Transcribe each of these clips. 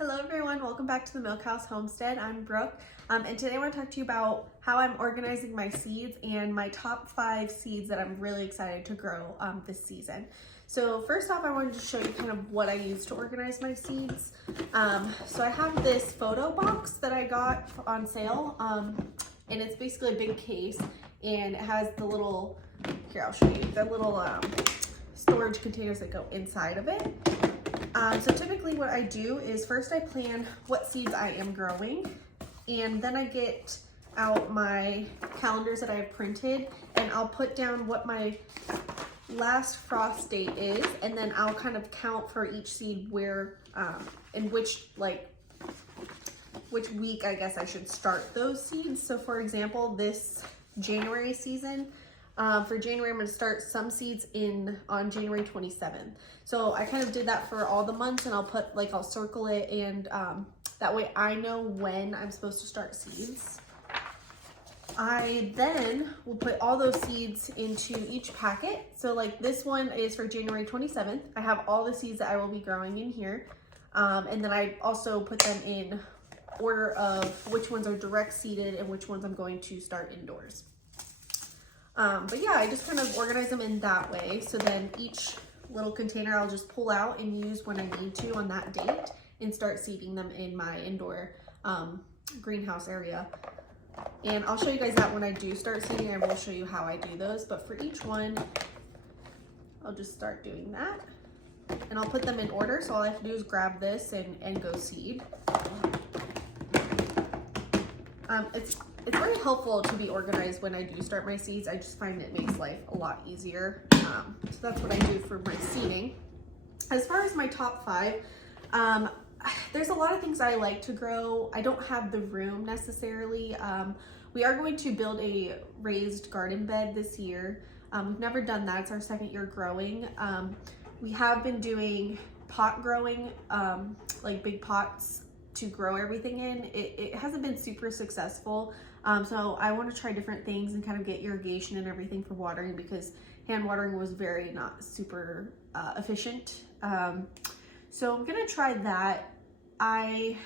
Hello everyone, welcome back to the Milkhouse Homestead. I'm Brooke, and today I want to talk to you about how I'm organizing my seeds and my top 5 seeds that I'm really excited to grow this season. So first off, I wanted to show you kind of what I use to organize my seeds. So I have this photo box that I got on sale, and it's basically a big case, and it has the little, here I'll show you, the little storage containers that go inside of it. So typically what I do is first I plan what seeds I am growing, and then I get out my calendars that I have printed, and I'll put down what my last frost date is, and then I'll kind of count for each seed where, in which week I guess I should start those seeds. So for example, this January season, for January, I'm going to start some seeds on January 27th. So I kind of did that for all the months, and I'll circle it, and that way I know when I'm supposed to start seeds. I then will put all those seeds into each packet. So like this one is for January 27th. I have all the seeds that I will be growing in here. And then I also put them in order of which ones are direct seeded and which ones I'm going to start indoors. But yeah, I just kind of organize them in that way. So then each little container I'll just pull out and use when I need to on that date and start seeding them in my indoor greenhouse area. And I'll show you guys that when I do start seeding. I will show you how I do those. But for each one, I'll just start doing that. And I'll put them in order. So all I have to do is grab this and go seed. It's very helpful to be organized when I do start my seeds. I just find it makes life a lot easier. So that's what I do for my seeding. As far as my top 5, there's a lot of things I like to grow. I don't have the room necessarily. We are going to build a raised garden bed this year. We've never done that. It's our second year growing. We have been doing pot growing, like big pots to grow everything in. It hasn't been super successful. So I want to try different things and kind of get irrigation and everything for watering, because hand watering was very not super efficient. So I'm gonna try that. I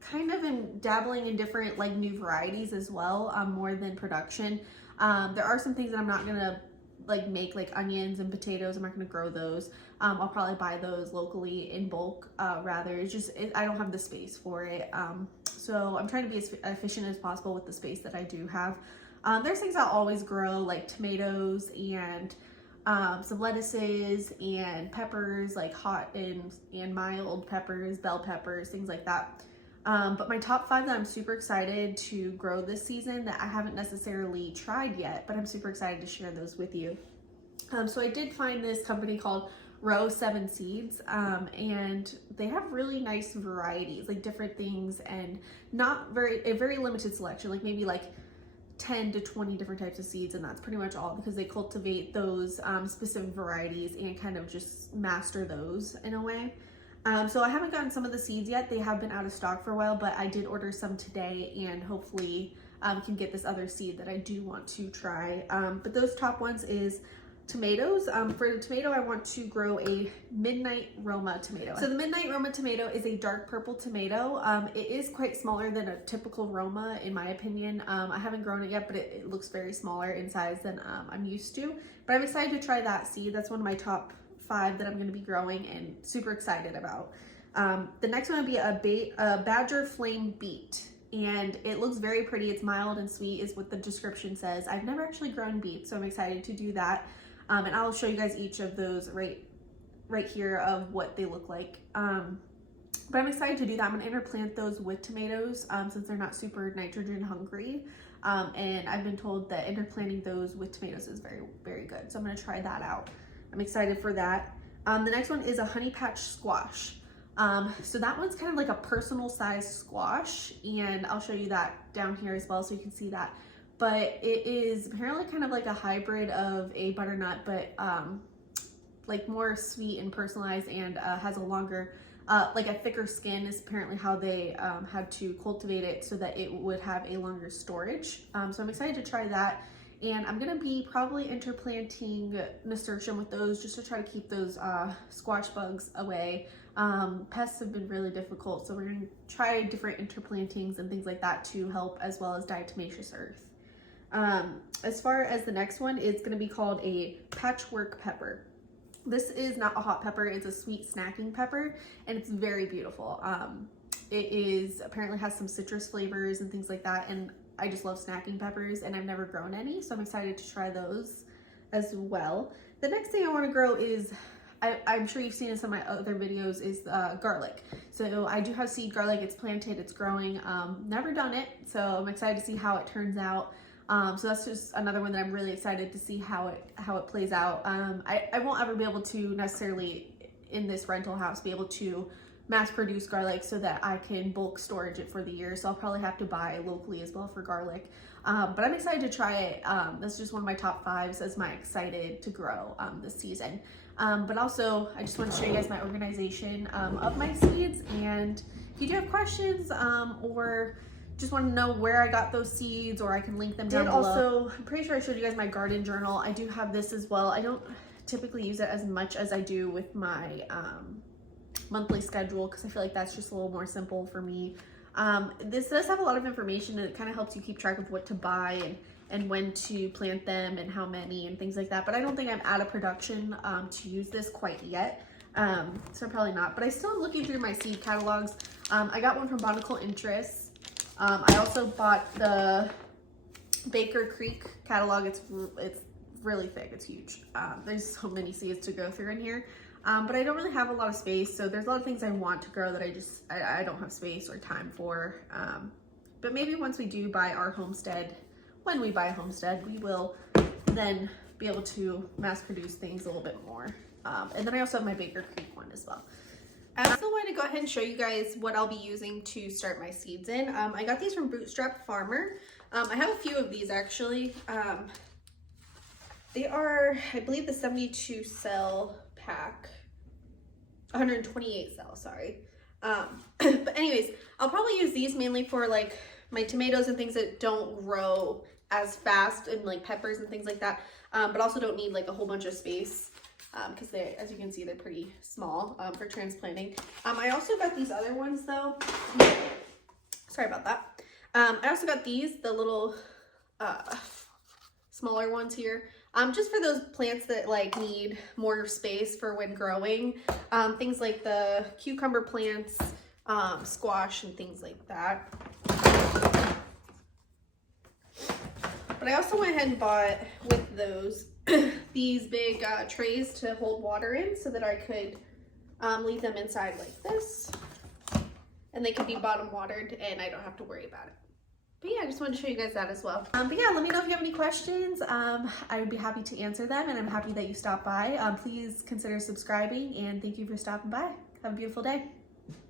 kind of am dabbling in different like new varieties as well, more than production. There are some things that I'm not gonna like make, like onions and potatoes. I'm not gonna grow those. I'll probably buy those locally in bulk rather. I don't have the space for it. So I'm trying to be as efficient as possible with the space that I do have. There's things I'll always grow, like tomatoes and some lettuces and peppers, like hot and mild peppers, bell peppers, things like that. But my top 5 that I'm super excited to grow this season that I haven't necessarily tried yet, but I'm super excited to share those with you. So I did find this company called Row 7 Seeds, and they have really nice varieties, like different things, and a very limited selection, like maybe like 10 to 20 different types of seeds, and that's pretty much all, because they cultivate those specific varieties and kind of just master those in a way. So I haven't gotten some of the seeds yet. They have been out of stock for a while, but I did order some today, and hopefully can get this other seed that I do want to try. But those top ones is tomatoes. For the tomato, I want to grow a Midnight Roma tomato. So the Midnight Roma tomato is a dark purple tomato. It is quite smaller than a typical Roma in my opinion. I haven't grown it yet, but it looks very smaller in size than I'm used to. But I'm excited to try that seed. That's one of my top 5 that I'm going to be growing and super excited about. The next one would be a Badger Flame Beet. And it looks very pretty. It's mild and sweet is what the description says. I've never actually grown beets, so I'm excited to do that. And I'll show you guys each of those right here of what they look like. But I'm excited to do that. I'm gonna interplant those with tomatoes since they're not super nitrogen hungry. And I've been told that interplanting those with tomatoes is very, very good. So I'm gonna try that out. I'm excited for that. The next one is a honey patch squash. So that one's kind of like a personal size squash, and I'll show you that down here as well so you can see that. But it is apparently kind of like a hybrid of a butternut, but like more sweet and personalized, and has a longer, like a thicker skin is apparently how they had to cultivate it so that it would have a longer storage. So I'm excited to try that. and I'm gonna be probably interplanting nasturtium with those just to try to keep those squash bugs away. Pests have been really difficult, so we're gonna try different interplantings and things like that to help, as well as diatomaceous earth. As far as the next one, it's gonna be called a patchwork pepper. This is not a hot pepper, it's a sweet snacking pepper, and it's very beautiful. It is apparently has some citrus flavors and things like that, and I just love snacking peppers, and I've never grown any, so I'm excited to try those as well. The next thing I want to grow is, I'm sure you've seen in some of my other videos, is garlic. So I do have seed garlic, it's planted, it's growing, never done it, so I'm excited to see how it turns out. So that's just another one that I'm really excited to see how it plays out. I won't ever be able to necessarily, in this rental house, be able to mass produce garlic so that I can bulk storage it for the year, so I'll probably have to buy locally as well for garlic. But I'm excited to try it. That's just one of my top 5s as my excited to grow this season. But also I just want to show you guys my organization of my seeds, and if you do have questions or just want to know where I got those seeds, or I can link them down below. Also, I'm pretty sure I showed you guys my garden journal. I do have this as well. I don't typically use it as much as I do with my monthly schedule, because I feel like that's just a little more simple for me. This does have a lot of information, and it kind of helps you keep track of what to buy and when to plant them and how many and things like that. But I don't think I'm out of production to use this quite yet, so probably not. But I still am looking through my seed catalogs. I got one from Botanical Interests. I also bought the Baker Creek catalog. It's really thick, it's huge. There's so many seeds to go through in here. But I don't really have a lot of space, so there's a lot of things I want to grow that I don't have space or time for. But maybe once we do buy our homestead, when we buy a homestead, we will then be able to mass produce things a little bit more. And then I also have my Baker Creek one as well. I also wanted to go ahead and show you guys what I'll be using to start my seeds in. I got these from Bootstrap Farmer. I have a few of these actually. They are, I believe, the 72 cell pack. 128 cells, sorry. But anyways, I'll probably use these mainly for like my tomatoes and things that don't grow as fast, and like peppers and things like that, but also don't need like a whole bunch of space, because they, as you can see, they're pretty small for transplanting. I also got these other ones though. Sorry about that. I also got these, the little smaller ones here. Just for those plants that like need more space for when growing, things like the cucumber plants, squash and things like that. But I also went ahead and bought with those these big trays to hold water in, so that I could leave them inside like this, and they could be bottom watered and I don't have to worry about it. But yeah, I just wanted to show you guys that as well. But yeah, let me know if you have any questions. I would be happy to answer them, and I'm happy that you stopped by. Please consider subscribing, and thank you for stopping by. Have a beautiful day.